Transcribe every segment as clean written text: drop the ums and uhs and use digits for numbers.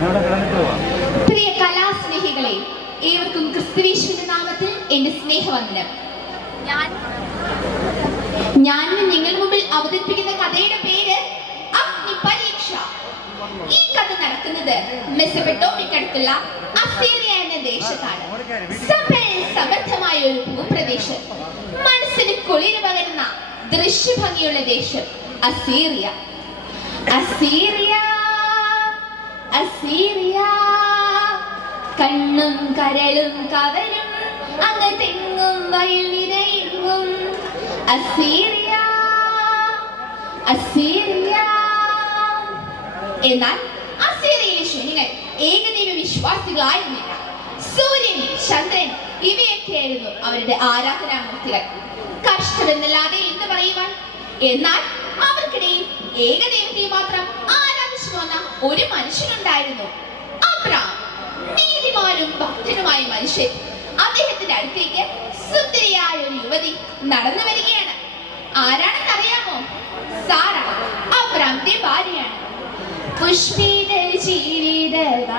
പ്രിയ കലാസ്നേഹികളെ, ഏവർക്കും ക്രിസ്തുയേശുവിന്റെ നാമത്തിൽ എന്റെ സ്നേഹവന്ദനം. ഞാൻ നിങ്ങൾ മുമ്പിൽ അവതരിപ്പിക്കുന്ന കഥയുടെ പേര് അഗ്നിപരീക്ഷ. ഈ കഥ നടക്കുന്നത് മെസൊപ്പൊട്ടേമിയക്കടുത്തുള്ള അസീറിയ എന്ന ദേശത്താണ്. സമൃദ്ധമായ ഒരു ഭൂപ്രദേശം, മനസ്സിന് കുളിര് പകരുന്ന ദൃശ്യഭംഗിയുള്ള ദേശം അസീറിയ. അസീറിയ അസീറിയ, കണ്ണും കരളും കവരും അങ്ങ് തെങ്ങും വയൽ നിരയെങ്ങും. അസീറിയ അസീറിയ. എന്നാൽ അസീറിയയിലെ ശനികൾ ഏകദൈവ വിശ്വാസികളായിരുന്നില്ല. സൂര്യൻ, ചന്ദ്രൻ ഇവയൊക്കെയായിരുന്നു അവരുടെ ആരാധനാമൂർത്തികൾ. കഷ്ടമെന്നല്ലാതെ എന്ത് പറയുവാൻ? എന്നാൽ അവർക്കിടയിൽ ഏകദൈവത്തെ മാത്രം ആരാധിച്ചു വന്ന ഒരു മനുഷ്യനുണ്ടായിരുന്നു, അബ്രാം. നീതിമാനും ഭക്തനുമായ മനുഷ്യൻ. അദ്ദേഹത്തിന്റെ അടുത്തേക്ക് സുന്ദരിയായ ഒരു യുവതി നടന്നു വരികയാണ്. ആരാണെന്ന് അറിയാമോ? സാറ, അബ്രാമിന്റെ ഭാര്യയാണ്. പുഷ്പിത ജീവിതകാരിയിലോ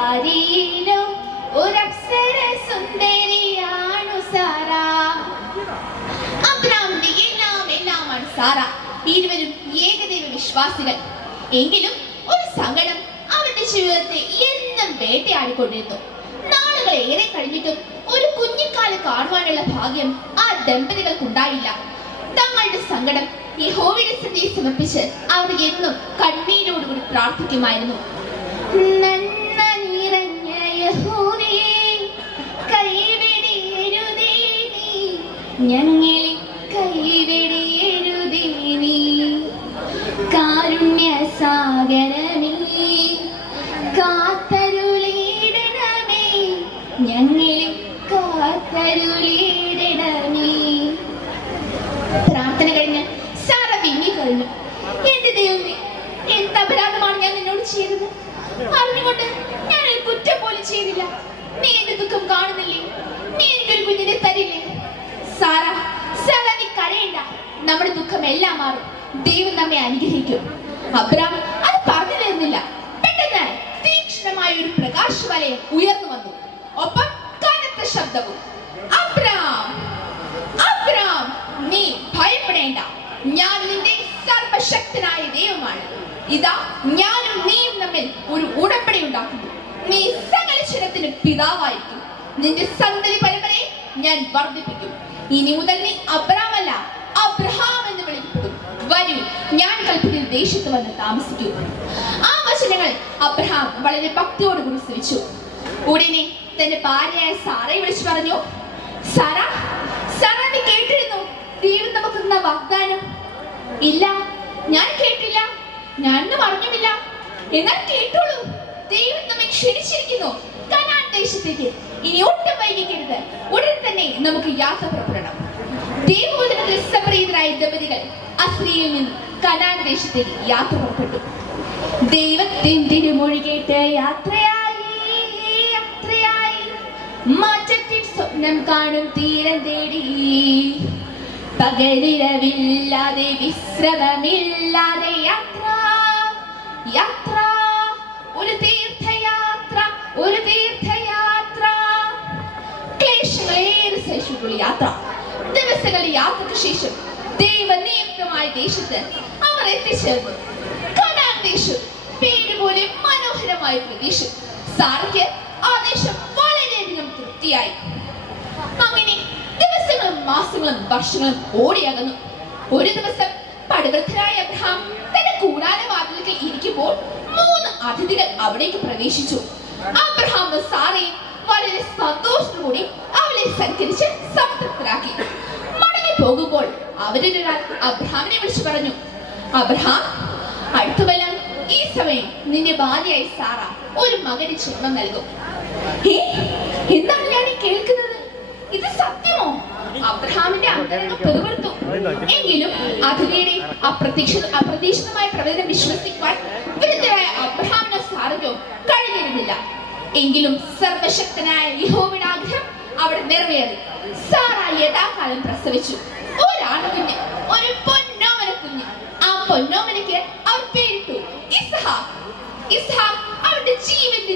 ഒരപ്സര സുന്ദരിയാണു സാറ. അബ്രാമിന്റെ എല്ലാമാണ് സാറ. ഇരുവരും ഏകദൈവ വിശ്വാസികൾ. എങ്കിലും ഒരു സങ്കടം അവരുടെ ജീവിതത്തെ എന്നും വേട്ടയാടിക്കൊണ്ടിരുന്നു. നാളുകൾ ഏറെ കഴിഞ്ഞിട്ടും ഒരു കുഞ്ഞിക്കാല് കാണുവാനുള്ള ഭാഗ്യം ആ ദമ്പതികൾക്കുണ്ടായില്ല. തങ്ങളുടെ സങ്കടം യഹോവയുടെ സന്നിധിയിൽ സമർപ്പിച്ച് അവർ എന്നും കണ്ണീരോടുകൂടി പ്രാർത്ഥിക്കുമായിരുന്നു. നന്മ നിറഞ്ഞ യഹോവേ, കൈവെടിയരുതേ നീ, ഞങ്ങളെ കൈവെടിയരുതേ നീ. കാരുണ്യ സാഗരമേ, കാത്തരുളിയിടണമേ, ഞങ്ങളെ കാത്തരുളിയിടണമേ. പ്രാർത്ഥന കഴിഞ്ഞ് സാറ വിങ്ങി കഴിഞ്ഞു. എന്റെ ദൈവമേ, എന്ത് അപരാധമാണ് ഞാൻ നിന്നോട് ചെയ്തത്? അറിഞ്ഞുകൊണ്ട് ഞാൻ ഒരു കുറ്റം പോലും ചെയ്തില്ല. നീ എന്റെ ദുഃഖം കാണുന്നില്ലേ? നീ എനിക്കൊരു കുഞ്ഞിനെ തരില്ലേ? സാറ, നീ കരയണ്ട. നമ്മുടെ ദുഃഖം എല്ലാം മാറും. ദൈവം നമ്മെ അനുഗ്രഹിക്കും. അബ്രാം അത് പറഞ്ഞു തരുന്നില്ല. പെട്ടെന്ന് തീക്ഷ്ണമായ ഒരു പ്രകാശവലയം ഉയർന്നു വന്നു. ഒപ്പം കനത്ത ശബ്ദവും. അബ്രാം, അബ്രാം, നീ ഭയപ്പെടേണ്ട. ഞാൻ നിന്റെ സർവശക്തനായ ദൈവമാണ്. ഇതാ, ഞാനും നീയും തമ്മിൽ ഒരു ഉടമ്പടി ഉണ്ടാക്കുന്നു. നീ സകല ജനത്തിനും പിതാവായിരിക്കും. നിന്റെ സന്തതി പരമ്പരയെ ഞാൻ വർദ്ധിപ്പിക്കും. ഇനി മുതൽ നീ അബ്രാം അല്ല, അബ്രഹാം എന്ന് വിളിക്കപ്പെടും. വരൂ, ഞാൻ കൽപ്പിക്കുന്ന ദേശത്ത് വന്ന് താമസിക്കൂ. ആ വചനങ്ങൾ അബ്രഹാം വളരെ ഭക്തിയോടുകൂടി ശ്രമിച്ചു. ഉടനെ തന്റെ ഭാര്യയായ സാറയെ വിളിച്ചു പറഞ്ഞു, സാറ, നീ കേട്ടിരുന്നു ദൈവം നമുക്ക് തന്ന വാഗ്ദാനം? ഇല്ല, ഞാൻ കേട്ടില്ല. ഞാനൊന്നും പറഞ്ഞില്ല. എന്നാൽ കേട്ടോളൂ, ദൈവം നമ്മെ ക്ഷണിച്ചിരിക്കുന്നു കനാൻ ദേശത്തേക്ക്. ഇനി ഒട്ടും വൈകിക്കരുത്. ഉടൻ തന്നെ നമുക്ക് യാത്ര പുറപ്പെടണം. ദൈവവചനത്തിൽ സംപ്രീതരായ ദമ്പതികൾ അസ്രിയിൽ നിന്ന് കനാൻ ദേശത്തേക്ക് യാത്ര പുറപ്പെട്ടു. ദൈവത്തിന്റെ തിരുമൊഴി കേട്ട് യാത്രയായി, മാറ്റത്തിൽ സ്വപ്നം കാണും തീരം തേടി. പകലിരവില്ലാതെ വിശ്രമമില്ലാതെ യാത്ര, യാത്ര, ഒരു തീർത്ഥയാത്ര, ഒരു തീർത്ഥയാത്ര. ക്ലേശങ്ങളേറെ സഹിച്ചിട്ടുള്ള യാത്ര. ദിവസങ്ങളുടെ യാത്രയ്ക്ക് ശേഷം ദൈവനിയുക്തമായ ദേശത്ത് അവർ എത്തിച്ചേർന്നു. കനാൻ ദേശം, പേരുപോലെ മനോഹരമായ പ്രദേശം. സാറയ്ക്ക് ആ ദേശം വളരെയധികം തൃപ്തിയായി. അങ്ങനെ ദിവസങ്ങളും മാസങ്ങളും വർഷങ്ങളും ഓടിയകന്നു. ഒരു ദിവസം പടുവൃദ്ധനായ അബ്രഹാം തന്റെ കൂടാരവാതിലിൽ ഇരിക്കുമ്പോൾ 3 അതിഥികൾ അവിടേക്ക് പ്രവേശിച്ചു. അബ്രഹാമും സാറയും വളരെ സന്തോഷത്തോടെ അവരെ സൽക്കരിച്ച് സംതൃപ്തരാക്കി. മടങ്ങി പോകുമ്പോൾ അവരൊരാൾ അബ്രഹാമിനെ വിളിച്ചു പറഞ്ഞു, അബ്രഹാം, അടുത്തു വല്ലാൻ ഈ സമയം നിന്റെ ഭാര്യയായി സാറ ഒരു മകന് ജന്മം നൽകും. എന്താണ് ഞാൻ കേൾക്കുന്നത്? ഇത് സത്യമോ? അബ്രഹാമിന്റെ അന്തരംഗം പെറുപെടുത്തു. എങ്കിലും അതിഥിയുടെ അപ്രതീക്ഷിതമായ പ്രവചനം വിശ്വസിക്കുവാൻ വൃദ്ധരായ അബ്രഹാമിനോ സാറയ്ക്കോ കഴിഞ്ഞിരുന്നില്ല. എങ്കിലും സർവശക്തനായ യഹോവയുടെ ആഗ്രഹം അവിടെ നിറവേറി. സാറ യഥാകാലം പ്രസവിച്ചു ഒരു ആൺകുഞ്ഞ്, ഒരു പൊന്നോമന കുഞ്ഞ്. ആ പൊന്നോമനയ്ക്ക് അവർ പേരിട്ടു ഇസ്ഹാക്ക്. ഇസ്ഹാക്ക് അവരുടെ ജീവന്റെ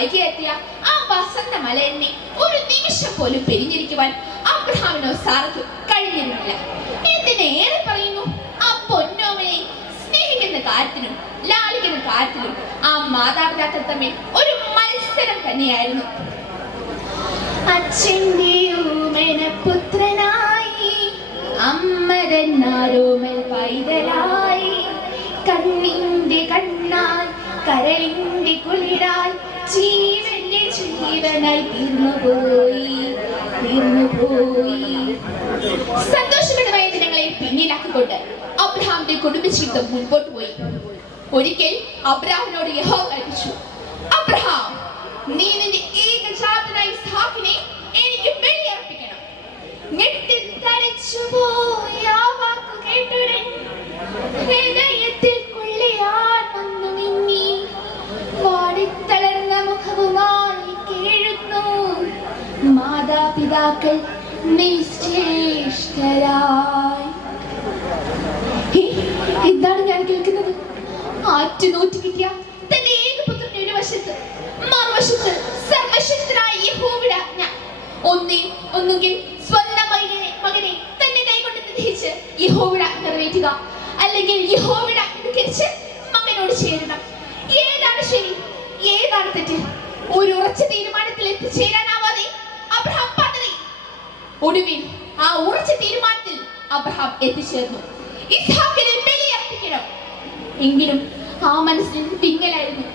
വൈകിയെത്തിയ ആ വസന്ത മലരിനെ ഒരു നിമിഷം പോലും പിരിഞ്ഞിരിക്കുവാൻ അബ്രഹാമിനോ സാറയ്ക്കോ കഴിഞ്ഞിരുന്നില്ല. എന്തിനേറെ പറയുന്നു, ആ പൊന്നോമനെ സ്നേഹിക്കുന്ന കാര്യത്തിലും ലാളിക്കുന്ന കാര്യത്തിലും ആ മാതാപിതാക്കൾ തമ്മിൽ ഒരു മത്സരം തന്നെയായിരുന്നു. അച്ഛന്റെ പുത്രനായി അമ്മതന്നാരോമൽ പൈതലായി കണ്ണിന്റെ കണ്ണായി കരളിന്റെ കുളിരായി ജീവന്റെ ജീവനായി തീർന്നുപോയി. സന്തോഷകരമായ ദിനങ്ങളെ പിന്നിലാക്കിക്കൊണ്ട് അബ്രഹാമിന്റെ കുടുംബജീവിതം മുൻപോട്ട് പോയി. ഒരിക്കൽ അബ്രഹാമിനോട് യഹോവ കൽപ്പിച്ചു, അബ്രഹാം, നീ നിന്റെ ഏകജാതനായ ഇസ്ഹാക്കിനെ എനിക്ക് ബലിയർപ്പിക്കണം. ഞെട്ടിത്തരിച്ചുപോയ ആ വാക്കു കേട്ടുടൻ ഹൃദയത്തിൽ കൊള്ളിയാൻ വന്നു നിന്നി. വാടിത്തളർന്ന മുഖവുമായി കേഴുന്നു മാതാപിതാക്കൾ നിശ്ചേഷ്ടരായി. എന്താണ് ഞാൻ കേൾക്കുന്നത്? ആറ്റുനോറ്റ് കിട്ടിയ തന്റെ ഏകപുത്രൻ ഒരു വശത്ത്, മറുവശത്ത് സർവശക്തനായ യഹോവയുടെ ആജ്ഞ. ഒന്നുകിൽ സ്വന്തം മകനെ തന്റെ കൈകൊണ്ട് നിർദ്ദേശിച്ച് യഹോവയുടെ ആജ്ഞ നിറവേറ്റുക, അല്ലെങ്കിൽ യഹോവയുടെ ആജ്ഞ ധിക്കരിച്ച് മകനോട് ചേരണം. ഏതാണ് ശരി, ഏതാണ് തെറ്റ്? ഒരു ഉറച്ച തീരുമാനത്തിൽ എത്തിച്ചേരാനാവാതെ അബ്രഹാം പതറി. ഒടുവിൽ ആ ഉറച്ച തീരുമാനത്തിൽ അബ്രഹാം എത്തിച്ചേർന്നു. ഇസ്ഹാക്കിനെ ബലിയർപ്പിക്കണം. എങ്കിലും ആ മനസ്സിൽ വിങ്ങലായിരുന്നു.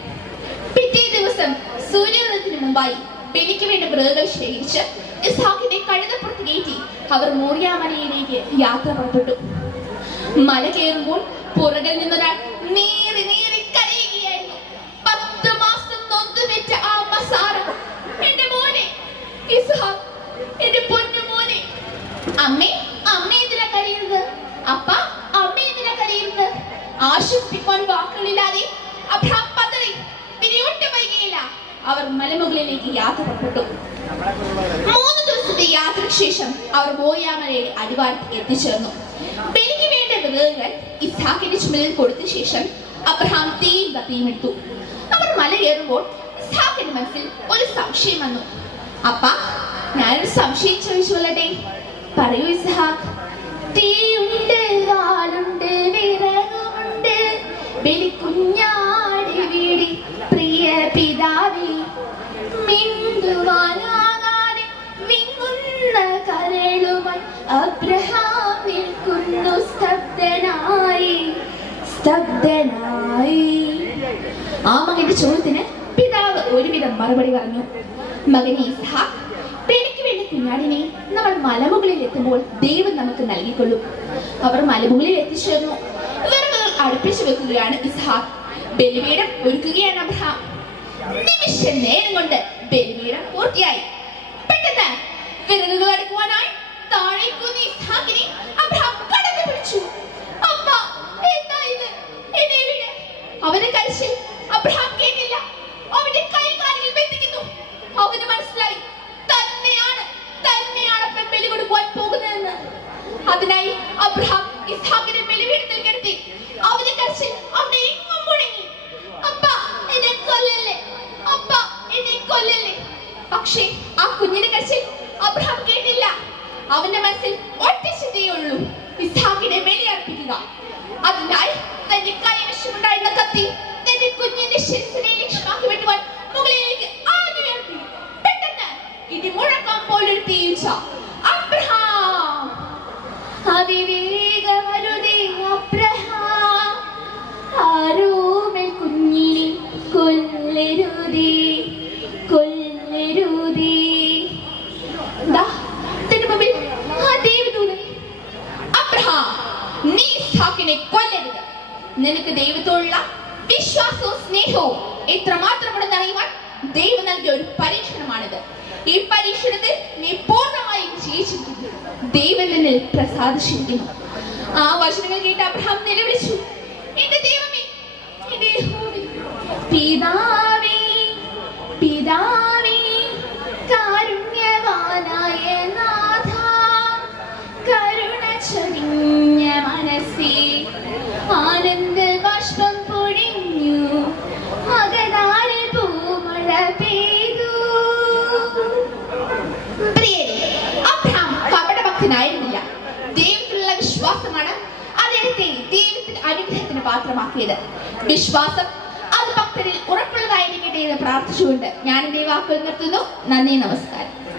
പിറ്റേ ദിവസം സൂര്യോദയത്തിന് മുമ്പായി ബലിക്ക് വേണ്ട മൃഗങ്ങൾ ശേഖരിച്ച് ഇസ്ഹാക്കിനെ കഴുതപ്പുറത്ത് കയറ്റി അവർ മോറിയ മലയിലേക്ക് യാത്ര പുറപ്പെട്ടു. മല കയറുമ്പോൾ പുറകിൽ നിന്നൊരാൾ നീറി നീറി കരയുകയായിരുന്നു. 10 മാസം നൊന്തുവെച്ച ആ മസാറ, എന്റെ മോനെ ഇസ്ഹാക്ക്, എന്റെ പൊന്നു മോനെ. അമ്മേ, അമ്മ എന്തിനാ കരയുന്നത്? അപ്പ, അമ്മ എന്തിനാ കരയുന്നത്? ആശ്വസിപ്പിക്കാൻ വാക്കുകളില്ലാതെ അബ്രഹാം പതറി. പിരിയോട്ട് വൈകിയില്ല. അവർ മലമുകളിലേക്ക് യാത്ര പുറപ്പെട്ടു. 3 ദിവസത്തെ യാത്രയ്ക്ക് ശേഷം അവർ മോറിയ മലയുടെ അടിവാരത്തിൽ എത്തിച്ചേർന്നു. ബലിക്ക് വേണ്ട മൃഗങ്ങൾ ഇസ്ഹാക്കിന്റെ ചുമലിൽ കൊടുത്ത ശേഷം അബ്രഹാം തീയും കത്തിയും എടുത്തു. അവർ മല കയറുമ്പോൾ ഇസ്ഹാക്കിന്റെ മനസ്സിൽ ഒരു സംശയം വന്നു. അപ്പ, ഞാനൊരു സംശയം ചോദിച്ചോളട്ടെ? പറയൂ ഇസ്ഹാക്ക്. തീയുണ്ട്, വാളുണ്ട്, വിറകുമുണ്ട്, ബലിക്കുഞ്ഞാടി വീടി പ്രിയ പിതാവേ, മിണ്ടുവാനാകാതെ വിങ്ങുന്ന കരളുമായി അബ്രഹാം നിൽക്കുന്നു സ്തബ്ധനായി. ആ മകന്റെ ചോദ്യത്തിന് പിതാവ് ഒരുവിധം മറുപടി പറഞ്ഞു. മകനെ ഇസ്ഹാക്ക്, ബലിക്ക് വേണ്ടി കുഞ്ഞാടിനെ നമ്മൾ മലമുകളിൽ എത്തുമ്പോൾ ദൈവം നമുക്ക് നൽകിക്കൊള്ളും. അവർ മലമുകളിൽ എത്തിച്ചേർന്നു. വിറകുകൾ അടുപ്പിച്ചു വെക്കുകയാണ് ഇസ്ഹാക്ക്. ബലിപീഠം ഒരുക്കുകയാണ് അബ്രഹാം. നിമിഷ നേരം കൊണ്ട് ബലിപീഠം പൂർത്തിയായി. പെട്ടെന്ന് വിറകുകൾ അടുക്കുവാനായി താഴേക്കുന്ന ഇസ്ഹാക്കിനെ അബ്രഹാം കടന്നു പിടിച്ചു. അമ്മ, എന്താ ഇത്? എന്നെ വിട്. അവന്റെ കരച്ചിൽ അബ്രഹാം കേട്ടില്ല. അവന്റെ കൈകാലുകൾ ബന്ധിക്കുന്നു. അവന് മനസ്സിലായി തന്നെയാണ് ബലി കൊടുക്കുവാൻ പോകുന്നതെന്ന്. അതിനായി അബ്രഹാം ഇസ്ഹാക്കിനെ ബലിപീഠത്തിൽ കിടത്തി. അവന്റെ കരച്ചിൽ അവിടെ എങ്ങും മുഴങ്ങി. അപ്പ, എന്നെ കൊല്ലല്ലേ, അപ്പ, എന്നെ കൊല്ലല്ലേ. പക്ഷേ ആ കുഞ്ഞിനെ കരച്ചിൽ അബ്രഹാം കേട്ടില്ല. അവന്റെ മനസ്സിൽ ഒറ്റ ചിന്തയേ ഉള്ളൂ, ഇസ്ഹാക്കിനെ ബലിയർപ്പിക്കുക. അതിനായി തന്റെ കൈവശമുണ്ടായിരുന്ന കത്തി തന്റെ കുഞ്ഞിന്റെ ശിരസിനെ ലക്ഷ്യമാക്കി വെട്ടുവാൻ മുകളിലേക്ക് ആഞ്ഞുയർത്തി. പെട്ടെന്ന് ഇടി മുഴക്കം പോലൊരു തീയുച്ച. അബ്രഹാം അതിവേഗമരുതേ, അബ്രഹാം ആരോമൽ കുഞ്ഞിനെ കൊല്ലരുതേ, കൊല്ലരുതേ. അബ്രഹാം, നീ ഇസ്ഹാക്കിനെ കൊല്ലരുത്. നിനക്ക് ദൈവത്തോടുള്ള വിശ്വാസവും സ്നേഹവും എത്രമാത്രമുണ്ടെന്ന് അറിയുവാൻ ദൈവം നൽകിയ ഒരു പരീക്ഷണമാണിത്. ഈ പരീക്ഷണത്തിൽ നീ പൂർണ്ണമായും ജയിച്ചിരിക്കുന്നു. ദൈവം നിന്നിൽ പ്രസാദിച്ചിരിക്കുന്നു. ആ വചനങ്ങൾ കേട്ട് അബ്രഹാം നിലവിളിച്ചു, എന്റെ ദൈവമേ, എന്റെ യഹോവേ, പിതാവേ, പിതാവേ, കാരുണ്യവാനായ നാഥ, കരുണ ചൊരിഞ്ഞ മനസ്സേ, ആനന്ദ ബാഷ്പം പൊഴിഞ്ഞു അകതാരിൽ പൂമഴ പെയ്തു. ദൈവത്തിന്റെ അനുഗ്രഹത്തിന് പാത്രമാക്കിയത്. വിശ്വാസം അത് ഭക്തരിൽ ഉറപ്പുള്ളതായിരിക്കട്ടെ എന്ന് പ്രാർത്ഥിച്ചുകൊണ്ട് ഞാൻ എന്റെ വാക്കുകൾ നിർത്തുന്നു. നന്ദി, നമസ്കാരം.